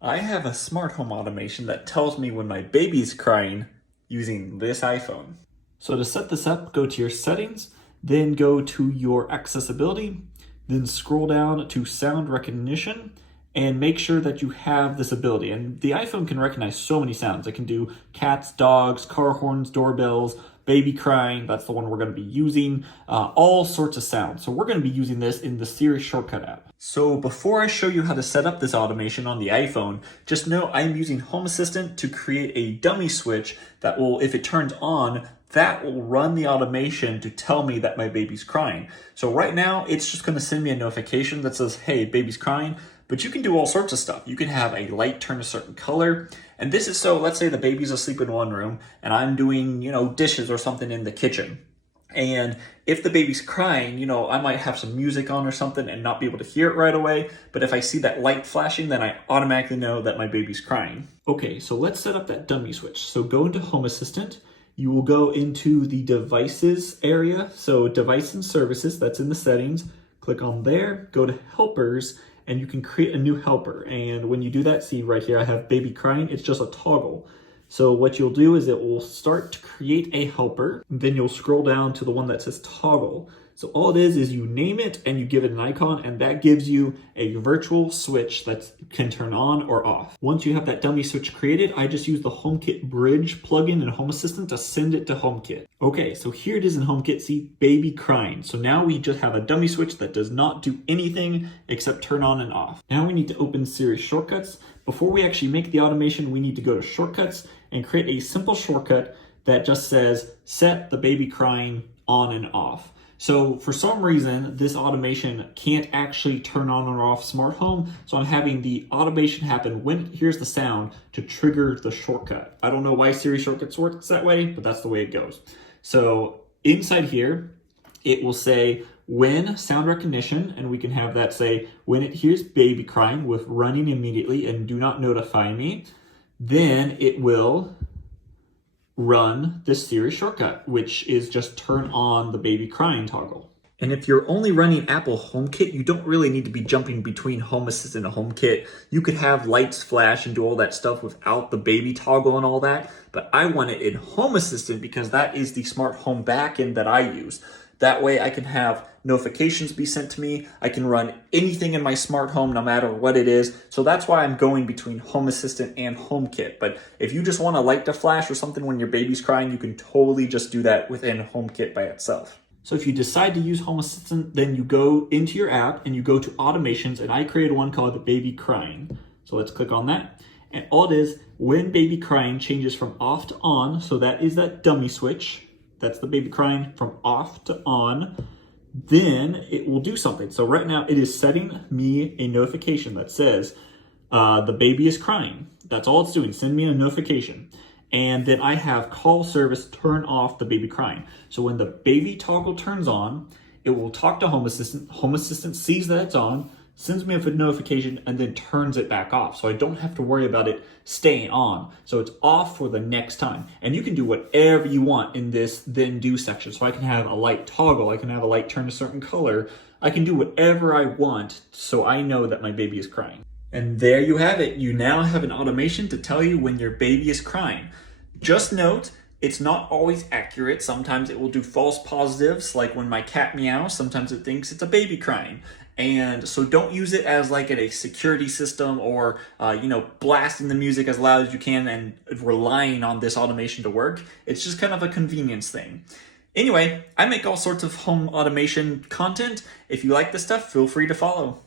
I have a smart home automation that tells me when my baby's crying using this iPhone. So to set this up, go to your settings, then go to your accessibility, then scroll down to sound recognition, and make sure that you have this ability. And the iPhone can recognize so many sounds. It can do cats, dogs, car horns, doorbells, baby crying. That's the one we're going to be using. All sorts of sounds. So we're going to be using this in the Siri Shortcut app. So before I show you how to set up this automation on the iPhone, just know I'm using Home Assistant to create a dummy switch that will, if it turns on, that will run the automation to tell me that my baby's crying. So right now, it's just going to send me a notification that says, hey, baby's crying. But you can do all sorts of stuff. You can have a light turn a certain color. And this is so, let's say the baby's asleep in one room and I'm doing, dishes or something in the kitchen. And if the baby's crying, I might have some music on or something and not be able to hear it right away. But if I see that light flashing, then I automatically know that my baby's crying. Okay, so let's set up that dummy switch. So go into Home Assistant. You will go into the devices area. So device and services, that's in the settings. Click on there, go to helpers, and you can create a new helper. And when you do that, see right here, I have baby crying. It's just a toggle. So what you'll do is it will start to create a helper. Then you'll scroll down to the one that says toggle. So all it is you name it and you give it an icon, and that gives you a virtual switch that can turn on or off. Once you have that dummy switch created, I just use the HomeKit Bridge plugin in Home Assistant to send it to HomeKit. Okay, so here it is in HomeKit, see baby crying. So now we just have a dummy switch that does not do anything except turn on and off. Now we need to open Siri Shortcuts. Before we actually make the automation, we need to go to Shortcuts and create a simple shortcut that just says set the baby crying on and off. So for some reason, this automation can't actually turn on or off smart home. So I'm having the automation happen when it hears the sound to trigger the shortcut. I don't know why Siri Shortcuts works that way, but that's the way it goes. So inside here, it will say when sound recognition, and we can have that say when it hears baby crying with running immediately and do not notify me, then it will run this Siri shortcut, which is just turn on the baby crying toggle. And if you're only running Apple HomeKit, you don't really need to be jumping between Home Assistant and HomeKit. You could have lights flash and do all that stuff without the baby toggle and all that. But I want it in Home Assistant because that is the smart home backend that I use. That way I can have notifications be sent to me. I can run anything in my smart home, no matter what it is. So that's why I'm going between Home Assistant and HomeKit. But if you just want a light to flash or something when your baby's crying, you can totally just do that within HomeKit by itself. So if you decide to use Home Assistant, then you go into your app and you go to automations, and I created one called baby crying. So let's click on that. And all it is, when baby crying changes from off to on, so that is that dummy switch. That's the baby crying from off to on, then it will do something. So right now it is setting me a notification that says the baby is crying. That's all it's doing, send me a notification. And then I have call service turn off the baby crying. So when the baby toggle turns on, it will talk to Home Assistant. Home Assistant sees that it's on, sends me a notification, and then turns it back off. So I don't have to worry about it staying on. So it's off for the next time. And you can do whatever you want in this then do section. So I can have a light toggle, I can have a light turn a certain color. I can do whatever I want so I know that my baby is crying. And there you have it. You now have an automation to tell you when your baby is crying. Just note, it's not always accurate. Sometimes it will do false positives, like when my cat meows, sometimes it thinks it's a baby crying. And so don't use it as like a security system or, blasting the music as loud as you can and relying on this automation to work. It's just kind of a convenience thing. Anyway, I make all sorts of home automation content. If you like this stuff, feel free to follow.